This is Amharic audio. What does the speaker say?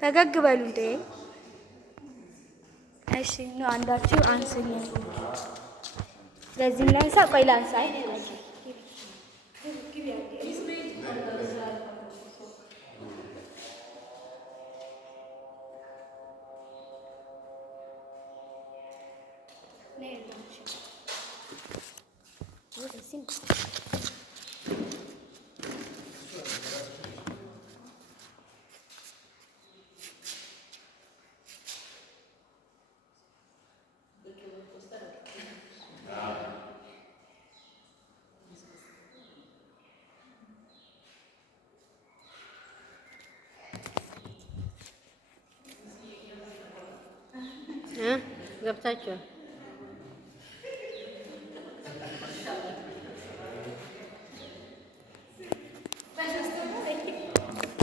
ፈገግ በሉ እንዴ! እሺ ነው አንዳችሁ አንሱኝ። ለዚህም ላንሳ፣ ቆይ ላንሳ። ገብታችኋል?